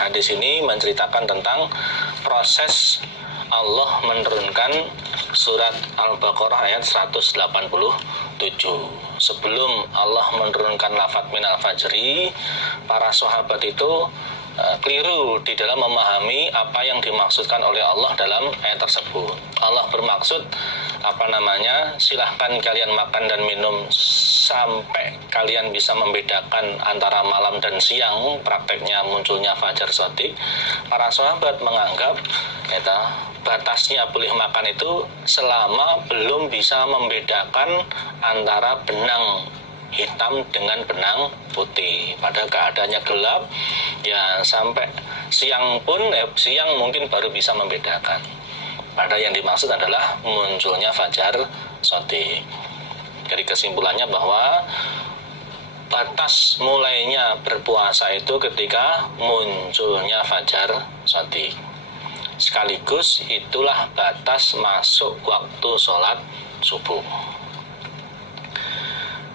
Hadis ini menceritakan tentang proses Allah menurunkan surat Al-Baqarah ayat 187. Sebelum Allah menurunkan lafadz minal fajri, para sahabat itu keliru di dalam memahami apa yang dimaksudkan oleh Allah dalam ayat tersebut. Allah bermaksud silahkan kalian makan dan minum sampai kalian bisa membedakan antara malam dan siang, prakteknya munculnya fajar shadiq. Para sahabat menganggap batasnya boleh makan itu selama belum bisa membedakan antara benang hitam dengan benang putih. Pada keadaannya gelap, ya sampai siang pun siang mungkin baru bisa membedakan. Padahal yang dimaksud adalah munculnya fajar shadiq. Jadi kesimpulannya bahwa batas mulainya berpuasa itu ketika munculnya fajar shadiq. Sekaligus itulah batas masuk waktu sholat subuh.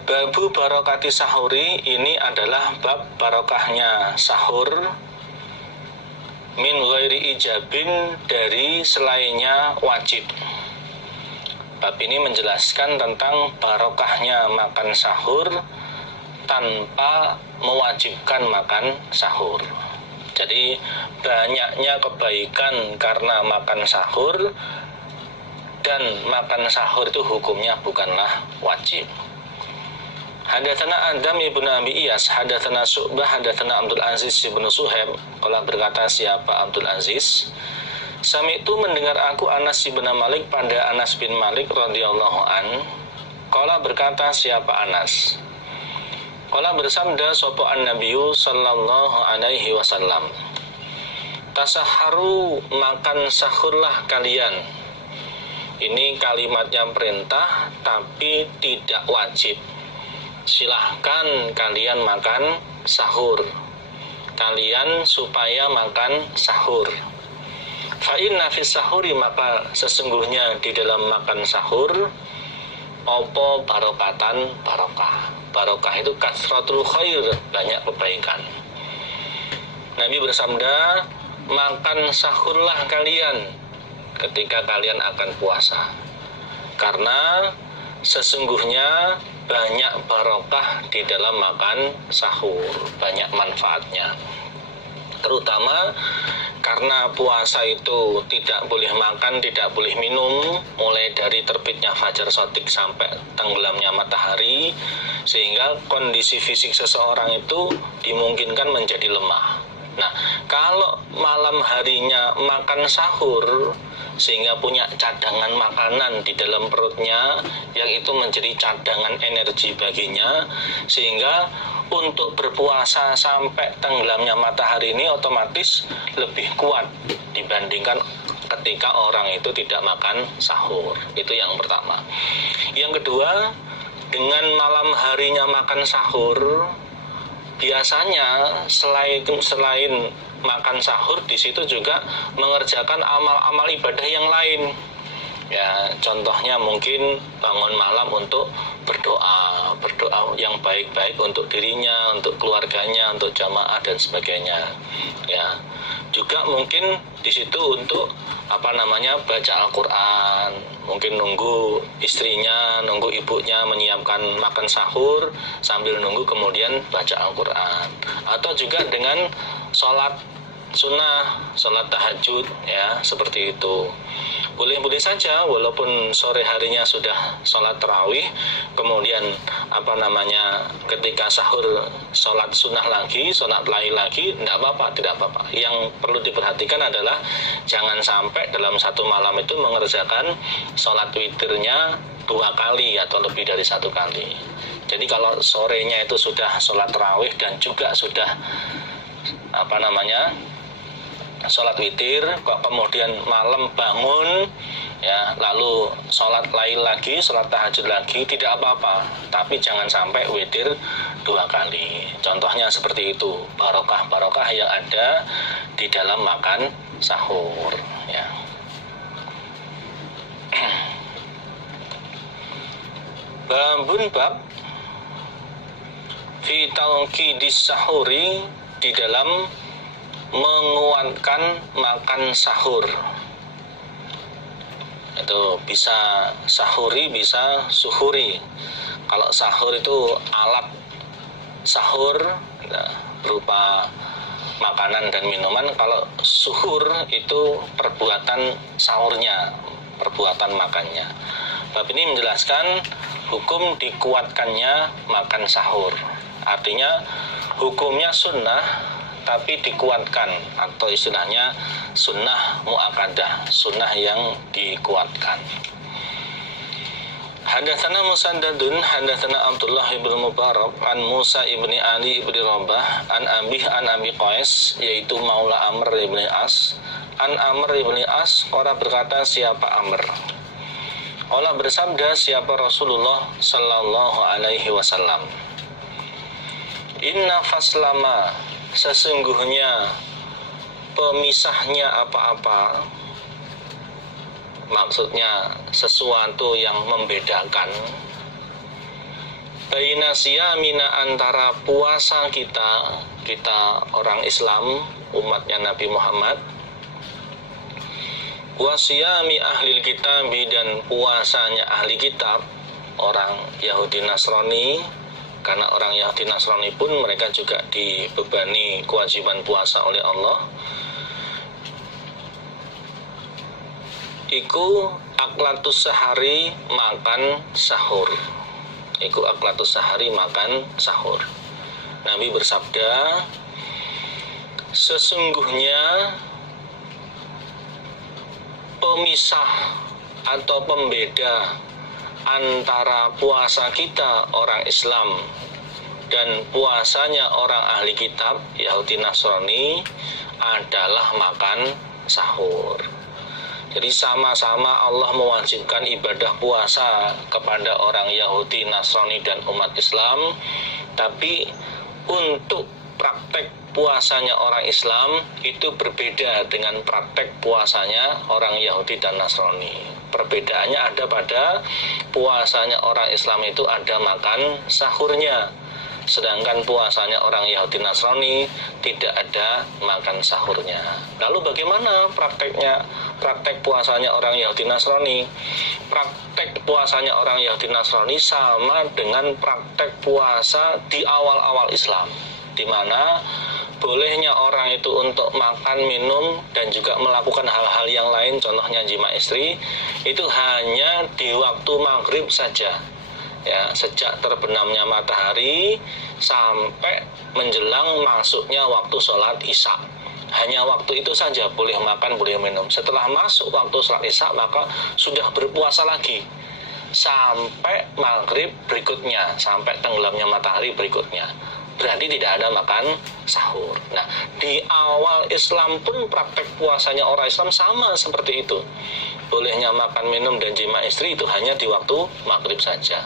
Babu barokati sahuri, ini adalah bab barokahnya sahur min ghairi ijabin, dari selainnya wajib. Bab ini menjelaskan tentang barokahnya makan sahur tanpa mewajibkan makan sahur. Jadi banyaknya kebaikan karena makan sahur, dan makan sahur itu hukumnya bukanlah wajib. Hadatsana Adam ibnu Abi Iyas, hadatsana Syu'bah, hadatsana Abdul Aziz ibnu Suhaib. Qala, berkata siapa Abdul Aziz, Sami itu mendengar aku Anas bin Malik pada Anas bin Malik radhiyallahu an. Qala, berkata siapa Anas, qala bersabda sapa an-nabiyyu sallallahu alaihi wasallam, tasaharu, makan sahurlah kalian. Ini kalimatnya perintah tapi tidak wajib. Silahkan kalian makan sahur, kalian supaya makan sahur. Fa inna fis sahuri, maka sesungguhnya di dalam makan sahur opo barokatan, barokah. Barokah itu kasratul khair, banyak kebaikan. Nabi bersabda, makan sahurlah kalian ketika kalian akan puasa, karena sesungguhnya banyak barokah di dalam makan sahur, banyak manfaatnya. Terutama karena puasa itu tidak boleh makan, tidak boleh minum, mulai dari terbitnya fajar shadiq sampai tenggelamnya matahari, sehingga kondisi fisik seseorang itu dimungkinkan menjadi lemah. Nah, kalau malam harinya makan sahur, sehingga punya cadangan makanan di dalam perutnya, yang itu menjadi cadangan energi baginya, sehingga untuk berpuasa sampai tenggelamnya matahari ini otomatis lebih kuat dibandingkan ketika orang itu tidak makan sahur. Itu yang pertama. Yang kedua, dengan malam harinya makan sahur, biasanya selain makan sahur, di situ juga mengerjakan amal-amal ibadah yang lain. Ya, contohnya mungkin bangun malam untuk berdoa yang baik-baik untuk dirinya, untuk keluarganya, untuk jamaah dan sebagainya. Ya, juga mungkin di situ untuk baca Al-Quran, mungkin nunggu istrinya, nunggu ibunya menyiapkan makan sahur sambil nunggu kemudian baca Al-Quran, atau juga dengan sholat sunnah, sholat tahajud, ya, seperti itu. Boleh-boleh saja walaupun sore harinya sudah sholat tarawih, kemudian ketika sahur sholat sunnah lagi, sholat lain lagi, tidak apa-apa. Yang perlu diperhatikan adalah jangan sampai dalam satu malam itu mengerjakan sholat witirnya 2 kali atau lebih dari 1 kali. Jadi kalau sorenya itu sudah sholat tarawih dan juga sudah sholat witir, kok kemudian malam bangun, ya, lalu sholat lain lagi, sholat tahajud lagi, tidak apa-apa, tapi jangan sampai witir 2 kali. Contohnya seperti itu, barokah yang ada di dalam makan sahur, ya. Bab fi tauqidis sahuri, di dalam menguatkan makan sahur. Itu bisa sahuri, bisa suhuri. Kalau sahur itu alat sahur, nah, berupa makanan dan minuman. Kalau suhur itu perbuatan sahurnya, perbuatan makannya. Bab ini menjelaskan hukum dikuatkannya makan sahur. Artinya hukumnya sunnah tapi dikuatkan, atau istilahnya sunnah mu'akadah, sunnah yang dikuatkan. Hadatsana Musaddadun, hadatsana Abdullah ibn Mubarak an Musa ibni Ali ibni Rabah an Abi Qais, yaitu Maula Amr ibni As, an Amr ibni As, orang berkata siapa Amr. Allah bersabda siapa Rasulullah sallallahu alaihi wasallam. Inna faslama, sesungguhnya pemisahnya apa-apa, maksudnya sesuatu yang membedakan, baina siyamina, antara puasa kita orang Islam, umatnya Nabi Muhammad, wasiyami ahli kitab, dan puasanya ahli kitab, orang Yahudi Nasrani. Karena orang Yahudi Nasrani pun mereka juga dibebani kewajiban puasa oleh Allah. Iku aklatus sahari, makan sahur. Iku aklatus sahari, makan sahur. Nabi bersabda, sesungguhnya pemisah atau pembeda antara puasa kita orang Islam dan puasanya orang ahli kitab Yahudi Nasrani adalah makan sahur. Jadi sama-sama Allah mewajibkan ibadah puasa kepada orang Yahudi Nasrani dan umat Islam, tapi untuk praktek puasanya orang Islam itu berbeda dengan praktek puasanya orang Yahudi dan Nasrani. Perbedaannya ada pada puasanya orang Islam itu ada makan sahurnya, sedangkan puasanya orang Yahudi Nasrani tidak ada makan sahurnya. Lalu bagaimana prakteknya? Praktek puasanya orang Yahudi Nasrani, praktek puasanya orang Yahudi Nasrani sama dengan praktek puasa di awal-awal Islam, di mana bolehnya orang itu untuk makan, minum, dan juga melakukan hal-hal yang lain, contohnya jima istri, itu hanya di waktu maghrib saja. Ya, sejak terbenamnya matahari sampai menjelang masuknya waktu sholat isya. Hanya waktu itu saja boleh makan, boleh minum. Setelah masuk waktu sholat isya, maka sudah berpuasa lagi sampai maghrib berikutnya, sampai tenggelamnya matahari berikutnya. Berarti tidak ada makan sahur. Nah, di awal Islam pun praktek puasanya orang Islam sama seperti itu. Bolehnya makan, minum, dan jima istri itu hanya di waktu maghrib saja.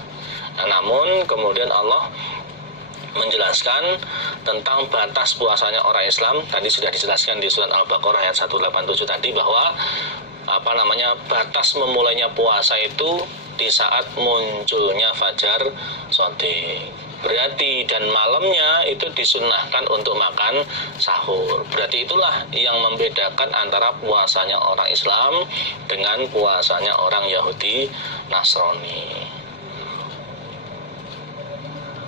Nah, namun kemudian Allah menjelaskan tentang batas puasanya orang Islam. Tadi sudah dijelaskan di surat Al-Baqarah ayat 187 tadi, bahwa batas memulainya puasa itu di saat munculnya fajar shadiq. Berarti dan malamnya itu disunnahkan untuk makan sahur. Berarti itulah yang membedakan antara puasanya orang Islam dengan puasanya orang Yahudi Nasrani.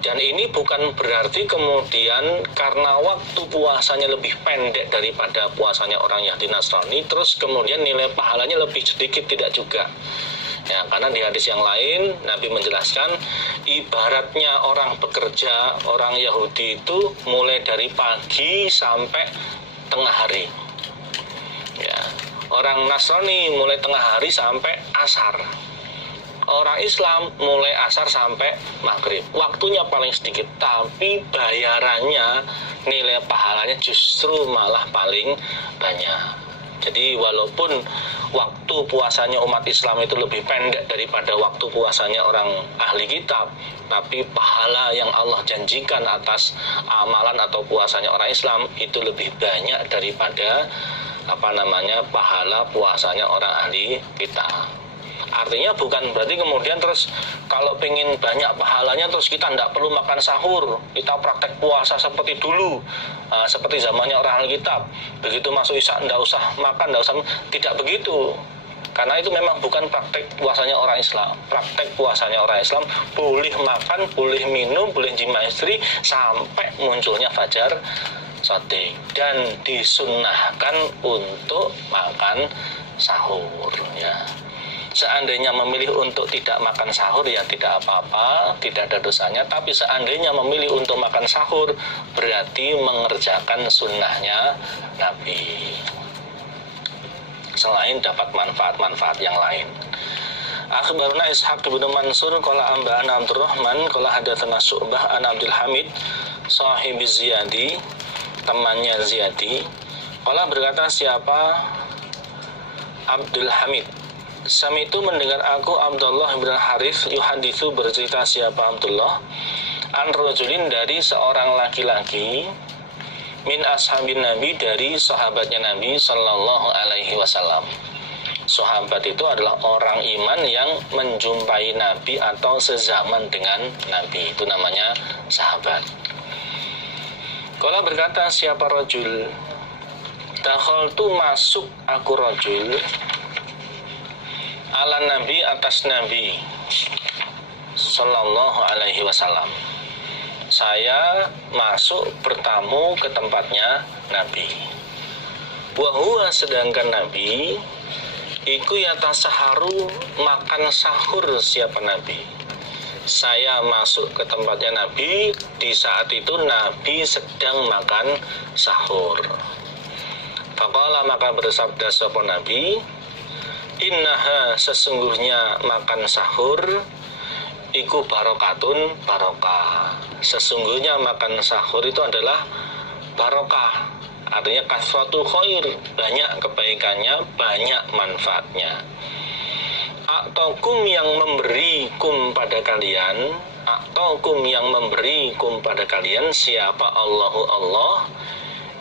Dan ini bukan berarti kemudian karena waktu puasanya lebih pendek daripada puasanya orang Yahudi Nasrani, terus kemudian nilai pahalanya lebih sedikit, tidak juga. Ya, karena di hadis yang lain Nabi menjelaskan ibaratnya orang bekerja, orang Yahudi itu mulai dari pagi sampai tengah hari. Ya, orang Nasrani mulai tengah hari sampai asar. Orang Islam mulai asar sampai maghrib. Waktunya paling sedikit, tapi bayarannya, nilai pahalanya justru malah paling banyak. Jadi walaupun waktu puasanya umat Islam itu lebih pendek daripada waktu puasanya orang ahli kitab, tapi pahala yang Allah janjikan atas amalan atau puasanya orang Islam itu lebih banyak daripada pahala puasanya orang ahli kitab. Artinya bukan berarti kemudian terus kalau pengen banyak pahalanya terus kita tidak perlu makan sahur, kita praktek puasa seperti dulu, seperti zamannya orang Alkitab. Begitu masuk Isya tidak usah makan, tidak begitu. Karena itu memang bukan praktek puasanya orang Islam. Praktek puasanya orang Islam boleh makan, boleh minum, boleh jima istri sampai munculnya fajar shadiq, dan disunnahkan untuk makan sahur ya. Seandainya memilih untuk tidak makan sahur ya tidak apa-apa, tidak ada dosanya. Tapi seandainya memilih untuk makan sahur berarti mengerjakan sunnahnya Nabi, selain dapat manfaat-manfaat yang lain. Akhbarana Ishaq bin Mansur qala amba'ana Abdurrahman qala hadatsana Syu'bah an Abdul Hamid sahibi Ziyadi, temannya Ziyadi. Qala berkata siapa Abdul Hamid, Sami itu mendengar aku Abdullah bin Harith yuhaditsu bercerita siapa Abdullah an rajulin dari seorang laki-laki min ashabin Nabi dari sahabatnya Nabi sallallahu alaihi wasallam. Sahabat itu adalah orang iman yang menjumpai Nabi atau sezaman dengan Nabi, itu namanya sahabat. Qala berkata siapa rajul, dakhaltu masuk aku rajul ala Nabi atas Nabi sallallahu alaihi wasallam. Saya masuk bertamu ke tempatnya Nabi. Wa sedangkan Nabi iku yatasaharu makan sahur siapa Nabi. Saya masuk ke tempatnya Nabi, di saat itu Nabi sedang makan sahur. Faqala maka bersabda sapa Nabi, innaha sesungguhnya makan sahur iku barokatun barokah. Sesungguhnya makan sahur itu adalah barokah, artinya kasratu khair, banyak kebaikannya, banyak manfaatnya. A'takum yang memberikum pada kalian, a'takum yang memberikum pada kalian siapa Allahu Allah,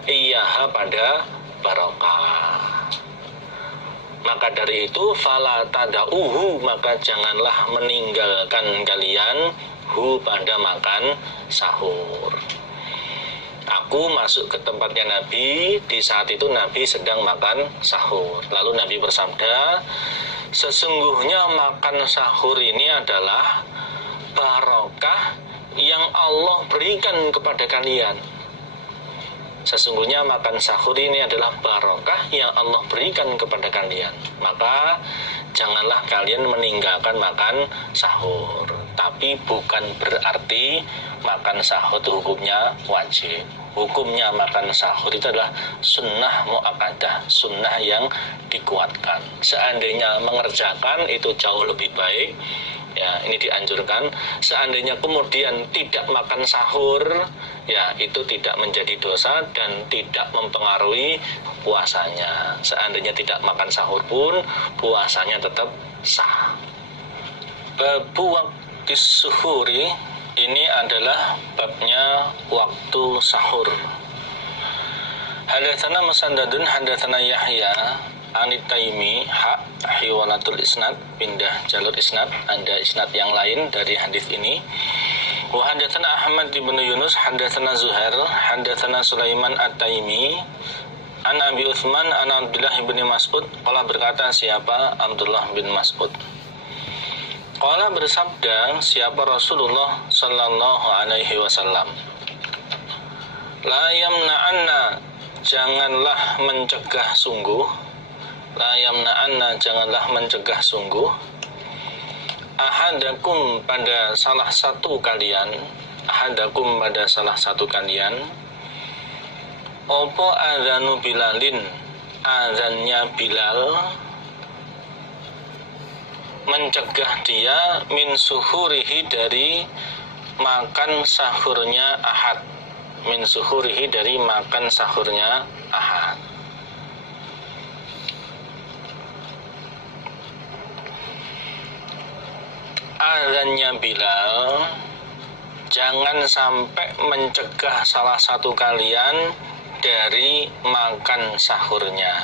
iyaha pada barokah. Maka dari itu fala tada'uhu, maka janganlah meninggalkan kalian hu pada makan sahur. Aku masuk ke tempatnya Nabi, di saat itu Nabi sedang makan sahur. Lalu Nabi bersabda, sesungguhnya makan sahur ini adalah barokah yang Allah berikan kepada kalian. Sesungguhnya makan sahur ini adalah barokah yang Allah berikan kepada kalian. Maka janganlah kalian meninggalkan makan sahur. Tapi bukan berarti makan sahur itu hukumnya wajib. Hukumnya makan sahur itu adalah sunnah mu'akkadah, sunnah yang dikuatkan. Seandainya mengerjakan itu jauh lebih baik, ya ini dianjurkan. Seandainya kemudian tidak makan sahur, ya itu tidak menjadi dosa dan tidak mempengaruhi puasanya. Seandainya tidak makan sahur pun puasanya tetap sah. Babu waktu suhuri, ini adalah babnya waktu sahur. Hadatsana Musaddadun hadatsana Yahya Anit Taimi hiwalatul isnad, pindah jalur isnad, ada isnad yang lain dari hadis ini. Wa hadatsana Ahmad bin Yunus hadatsana Zuhair hadatsana Sulaiman At-Taimi an Abi Utsman an Abdullah bin Mas'ud. Qala berkata siapa Abdullah bin Mas'ud, qala bersabda siapa Rasulullah sallallahu alaihi wasallam, la yamna'anna, janganlah mencegah sungguh, la yamna'anna, janganlah mencegah sungguh, ahadakum pada salah satu kalian, ahadakum pada salah satu kalian, opo adzanu Bilalin, azannya Bilal, mencegah dia min suhurihi, dari makan sahurnya Ahad, min suhurihi, dari makan sahurnya Ahad. Azannya Bilal jangan sampai mencegah salah satu kalian dari makan sahurnya.